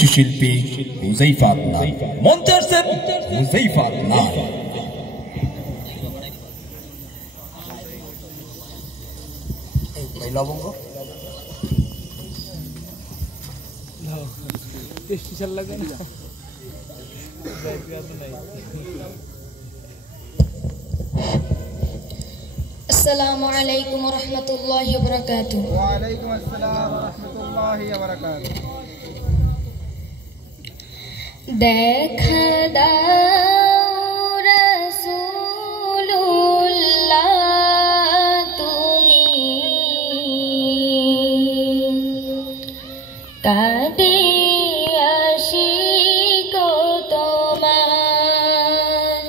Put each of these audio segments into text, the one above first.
শিল্পী হুযায়ফা আদনান মঞ্চে আসছেন হুযায়ফা আদনান। লবঙ্গ স্পেশাল লাগে না। अस्सलामु अलैकुम व रहमतुल्लाहि व बरकातुहू। वा अलैकुम अस्सलाम व रहमतुल्लाहि व बरकातुहू। দেখা দাও রাসূলুল্লাহ তুমি কাঁদে আশিক তোমার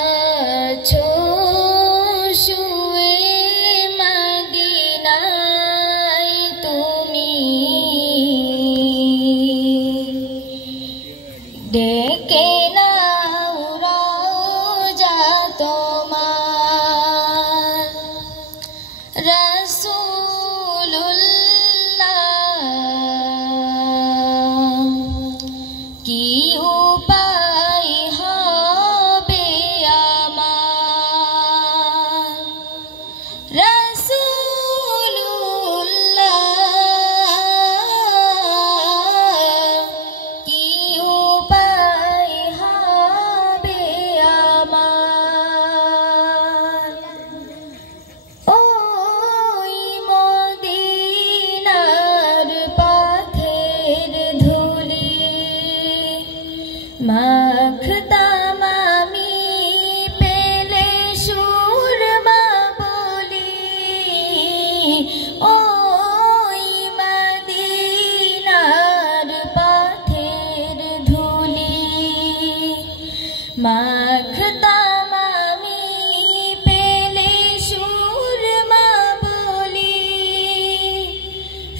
আছো শুয়ে মদিনায় তুমি ডেকে নাও রওজা তোমার রাসূলুল্লাহ কি উপায় হবে আমার রাসূলুল্লাহ কি উপায় হবে আমার ওই মদিনার পথের ধুলি মাখতাম আমি পেলে সুরমা বলি ওই মদিনার পথের ধুলি মাখতাম আমি পেলে সুরমা বলি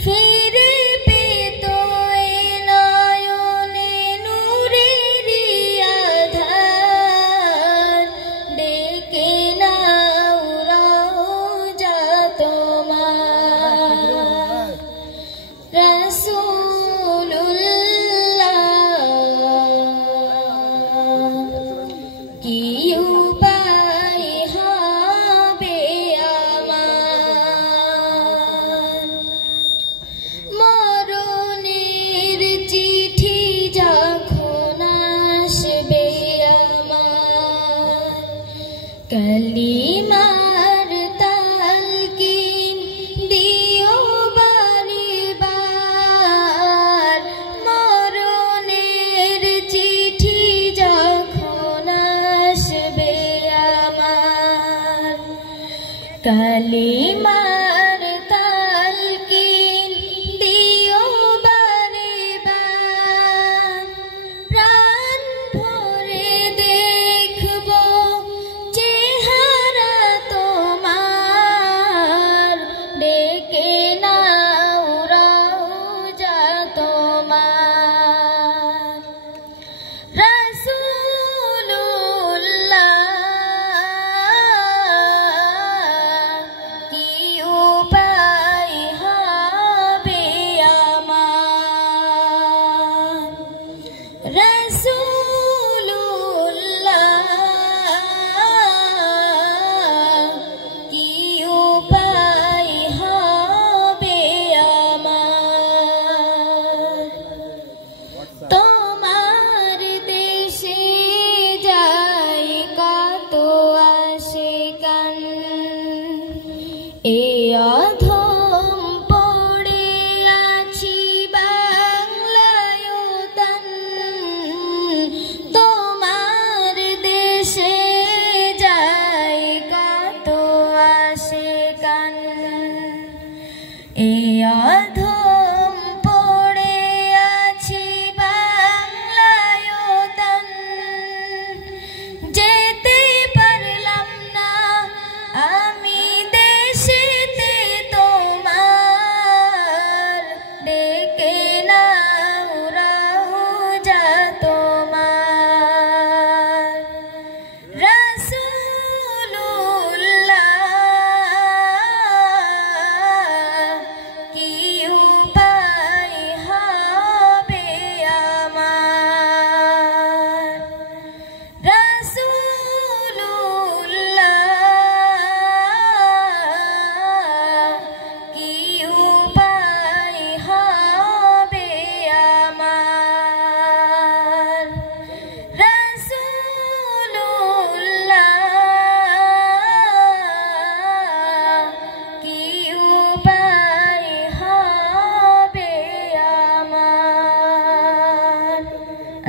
ফিরে পেত এ নয়নে নূরেরি আধার ডেকে নাও রওজা তোমার রাসূলুল্লাহ কি উপায় হবে আমার মরণের চিঠি যখন আসবে আমার কালিমার তালকিন দিও বারে বার মরণের চিঠি যখন আসবে আমার কালিমার তালকিন দিও বারে বার প্রাণ ভরে দেখব চেহারা তোমার ডেকে নাও রওজা তোমার রাসূলুল্লাহ কি উপায় হবে আমার রাসূলুল্লাহ কি উপায় হবে আমার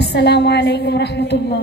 আসসালামু আলাইকুম রহমতুল্লাহ।